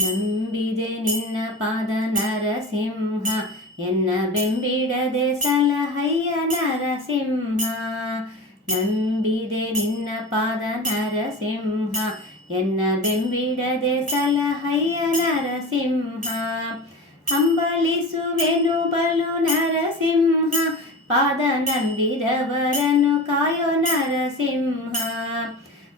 ನಂಬಿದೆ ನಿನ್ನ ಪಾದ ನರಸಿಂಹ, ಎನ್ನ ಬೆಂಬಿಡದೆ ಸಲಹಯ್ಯ ನರಸಿಂಹ. ನಂಬಿದೆ ನಿನ್ನ ಪಾದ ನರಸಿಂಹ, ಎನ್ನ ಬೆಂಬಿಡದೆ ಸಲಹಯ್ಯ ನರಸಿಂಹ. ಹಂಬಲಿಸುವೆನು ಬಲು ನರಸಿಂಹ, ಪಾದ ನಂಬಿದವರನ್ನು ಕಾಯೋ ನರಸಿಂಹ.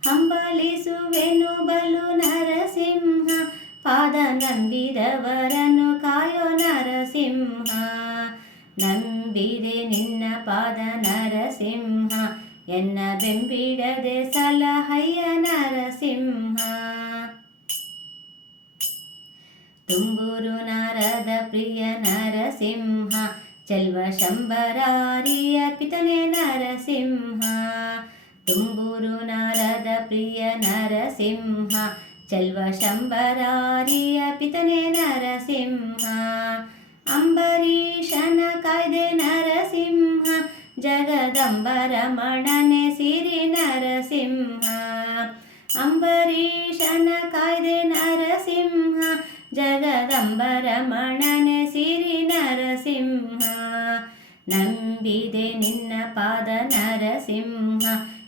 ಹಂಬಲಿಸುವೆನು ಬಲು ನರಸಿಂಹ, ಪಾದ ನಂಬಿದವರನ್ನು ಕಾಯೋ ನರಸಿಂಹ. ನಂಬಿದೆ ನಿನ್ನ ಪಾದ ನರಸಿಂಹ, ಎನ್ನ ಬೆಂಬಿಡದೆ ಸಲಹಯ್ಯ ನರಸಿಂಹ. ತುಂಬೂರು ನಾರದ ಪ್ರಿಯ ನರಸಿಂಹ, ಚೆಲ್ವ ಶಂಬರಾರಿಯ ಪಿತನೆ ನರಸಿಂಹ. ತುಂಬೂರು ನಾರದ ಪ್ರಿಯ ನರಸಿಂಹ, ಚೆಲ್ವ ಶಂಬರಾರಿಯ ಪಿತನೆ ನರಸಿಂಹ. ಅಂಬರೀಷನ ಕಾಯ್ದೆ ನರಸಿಂಹ, ಜಗದಂಬರಮಣನೆ ಸಿರಿ ನರಸಿಂಹ. ಅಂಬರೀಷನ ಕಾಯ್ದೆ ನರಸಿಂಹ, ಜಗದಂಬರಮಣನೆ ಸಿರಿ ನರಸಿಂಹ. ನಂಬಿದೆ ನಿನ್ನ ಪಾದ ನರಸಿಂಹ,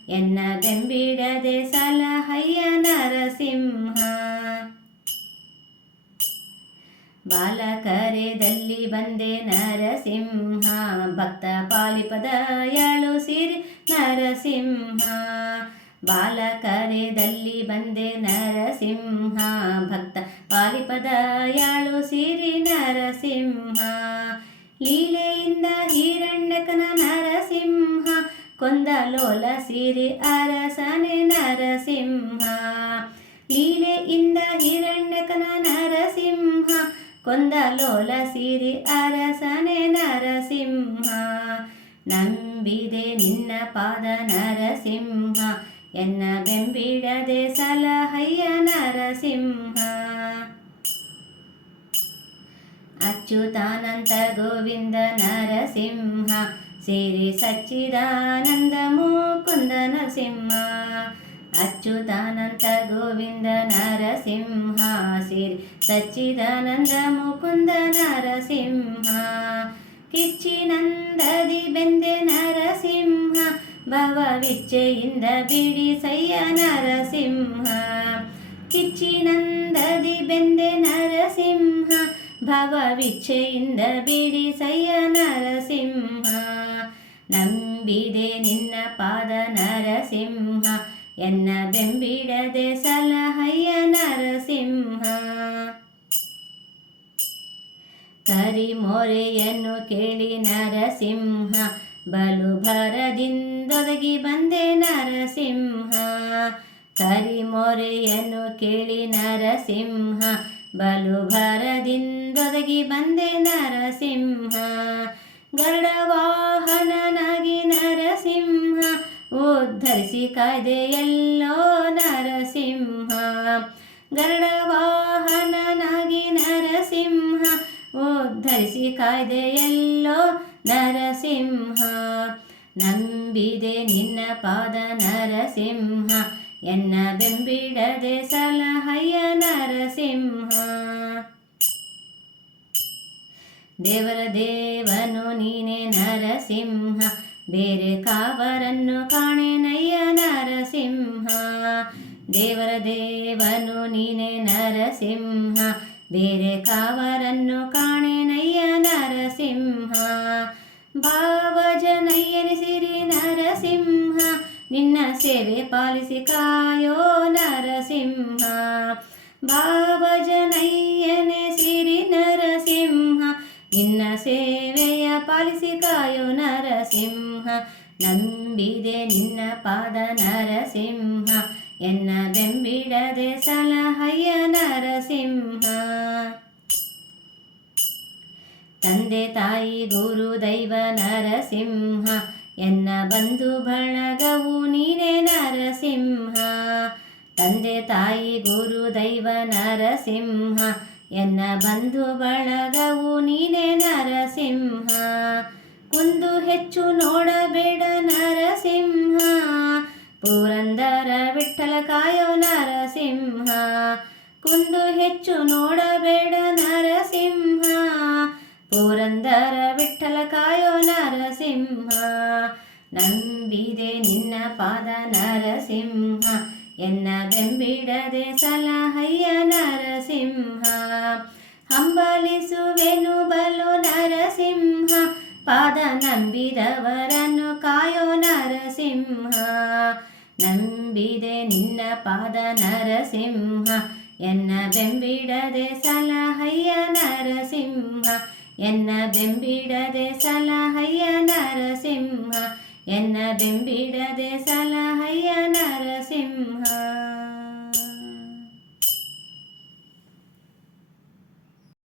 ಎನ್ನ ಬೆಂಬಿಡದೆ ಸಲಹಯ್ಯ ನರಸಿಂಹ. ಬಾಲಕರೆದಲ್ಲಿ ಬಂದೆ ನರಸಿಂಹ, ಭಕ್ತ ಪಾಲಿಪದ ಯಾಳು ಸಿರಿ ನರಸಿಂಹ. ಬಾಲಕರೆದಲ್ಲಿ ಬಂದೆ ನರಸಿಂಹ, ಭಕ್ತ ಪಾಲಿಪದ ಯಾಳು ಸಿರಿ ನರಸಿಂಹ. ಲೀಲೆಯಿಂದ ಹಿರಣ್ಯಕನ ನರಸಿಂಹ, ಕೊಂದ ಲೋಲ ಸಿರಿ ಅರಸನೆ ನರಸಿಂಹ. ಲೀಲೆಯಿಂದ ಹಿರಣ್ಯಕನ ನರಸಿಂಹ, ಕೊಂದ ಲೋಲ ಸಿರಿ ಅರಸನೆ ನರಸಿಂಹ. ನಂಬಿದೆ ನಿನ್ನ ಪಾದ ನರಸಿಂಹ, ಎನ್ನ ಬೆಂಬಿಡದೆ ಸಲಹಯ್ಯ ನರಸಿಂಹ. ಅಚ್ಯುತಾನಂತ ಗೋವಿಂದ ನರಸಿಂಹ, ಸಿರಿ ಸಚ್ಚಿದಾನಂದ ಮುಕುಂದ ನರಸಿಂಹ. ಅಚ್ಯುತಾನಂತ ಗೋವಿಂದ ನರಸಿಂಹ, ಸಿರಿ ಸಚ್ಚಿದಾನಂದ ಮುಕುಂದ ನರಸಿಂಹ. ಕಿಚ್ಚಿನಂದದಿ ಬೆಂದೆ ನರಸಿಂಹ, ಭವವಿಚ್ಛೆಯಿಂದ ಬಿಡಿಸಯ್ಯ ನರಸಿಂಹ. ಕಿಚ್ಚಿನಂದದಿ ಬೆಂದೆ ನರಸಿಂಹ, ಭವವಿಚ್ಛೆಯಿಂದ ಬಿಡಿಸಯ್ಯ ನರಸಿಂಹ. ನಂಬಿದೆ ನಿನ್ನ ಪಾದ ನರಸಿಂಹ, ಎನ್ನ ಬೆಂಬಿಡದೆ ಸಲಹಯ್ಯ ನರಸಿಂಹ. ಕರಿಮೊರೆಯನ್ನು ಕೇಳಿ ನರಸಿಂಹ, ಬಲು ಭರದಿಂದೊದಗಿ ಬಂದೆ ನರಸಿಂಹ. ಕರಿಮೊರೆಯನ್ನು ಕೇಳಿ ನರಸಿಂಹ, ಬಲು ಭರದಿಂದೊದಗಿ ಬಂದೆ ನರಸಿಂಹ. ಗರುಡ ವಾಹನನಾಗಿ ನರಸಿಂಹ, ಉದ್ಧರಿಸಿ ಕಾಯ್ದೆಯಲ್ಲೋ ನರಸಿಂಹ. ಗರುಡ ವಾಹನನಾಗಿ ನರಸಿಂಹ, ಉದ್ಧರಿಸಿ ಕಾಯ್ದೆಯಲ್ಲೋ ನರಸಿಂಹ. ನಂಬಿದೆ ನಿನ್ನ ಪಾದ ನರಸಿಂಹ, ಎನ್ನ ಬೆಂಬಿಡದೆ ಸಲಹಯ್ಯ ನರಸಿಂಹ. ದೇವರ ದೇವನು ನೀನೆ ನರಸಿಂಹ, ಬೇರೆ ಕಾವರನ್ನು ಕಾಣೆನಯ್ಯ ನರಸಿಂಹ. ದೇವರ ದೇವನು ನೀನೆ ನರಸಿಂಹ, ಬೇರೆ ಕಾವರನ್ನು ಕಾಣೆನಯ್ಯ ನರಸಿಂಹ. ಭಾವಜನಯ್ಯನೆ ಸಿರಿ ನರಸಿಂಹ, ನಿನ್ನ ಸೇವೆ ಪಾಲಿಸಿ ಕಾಯೋ ನರಸಿಂಹ. ಭಾವಜನಯ್ಯನೆ ಸಿರಿ ನರಸಿಂಹ, ನಿನ್ನ ಸೇವೆಯ ಪಾಲಿಸಿ ಕಾಯೋ ನರಸಿಂಹ. ನಂಬಿದೆ ನಿನ್ನ ಪಾದ ನರಸಿಂಹ, ಎನ್ನ ಬೆಂಬಿಡದೆ ಸಲಹಯ್ಯ ನರಸಿಂಹ. ತಂದೆ ತಾಯಿ ಗುರು ದೈವ ನರಸಿಂಹ, ಎನ್ನ ಬಂಧು ಬಳಗವು ನೀನೆ ನರಸಿಂಹ. ತಂದೆ ತಾಯಿ ಗುರು ದೈವ ನರಸಿಂಹ, ಎನ್ನ ಬಂಧು ಬಳಗವು ನೀನೆ ನರಸಿಂಹ. ಕುಂದು ಹೆಚ್ಚು ನೋಡಬೇಡ ನರಸಿಂಹ, ಪುರಂದರ ವಿಠ್ಠಲ ಕಾಯೋ ನರಸಿಂಹ. ಕುಂದು ಹೆಚ್ಚು ನೋಡಬೇಡ ನರಸಿಂಹ, ಪುರಂದರ ವಿಠ್ಠಲ ಕಾಯೋ ನರಸಿಂಹ. ನಂಬಿದೆ ನಿನ್ನ ಪಾದ ನರಸಿಂಹ, ಎನ್ನ ಬೆಂಬಿಡದೆ ಸಲಹಯ್ಯ ನರಸಿಂಹ. ಹಂಬಲಿಸುವೆನು ಬಲು ನರಸಿಂಹ, ಪಾದ ನಂಬಿದವರನ್ನು ಕಾಯೋ ನರಸಿಂಹ. ನಂಬಿದೆ ನಿನ್ನ ಪಾದ ನರಸಿಂಹ, ಎನ್ನ ಬೆಂಬಿಡದೆ ಸಲಹಯ್ಯ ನರಸಿಂಹ. ಎನ್ನ ಬೆಂಬಿಡದೆ ಸಲಹಯ್ಯ ನರಸಿಂಹ, ಎನ್ನ ಬೆಂಬಿಡದೆ ಸಲಹಯ್ಯ ನರಸಿಂಹ.